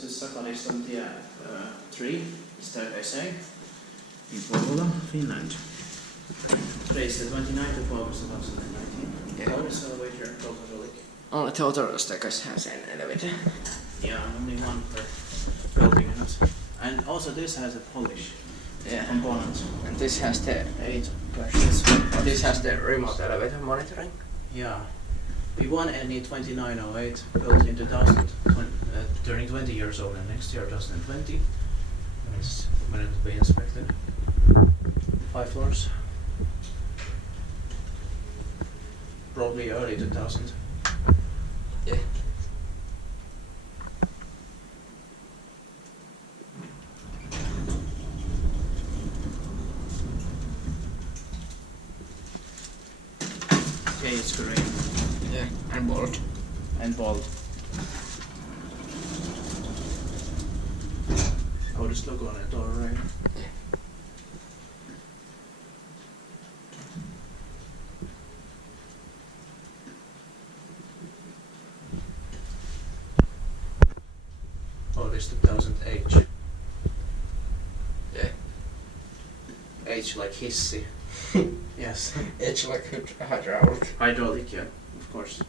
this is Sakaristontie 3, is that I say, in Kouvola, Finland. Today is the 29th of August 2019. Yeah. How is the elevator total? Only total stackers has an elevator. Yeah, only one per building has. And also this has a Polish component. And this has the 8 questions. this has the remote elevator monitoring. Yeah. P1 NE 2908 built in 2000, turning 20 years old, and next year 2020. It's when it will be inspected. 5 floors. Probably early 2000. Yeah. Okay, it's green. Yeah, and bold. And bold. Otis logo on it, alright. Otis 2000H. Yeah. H like hissy. Yes. It's like hydraulic. Hydraulic, yeah, of course.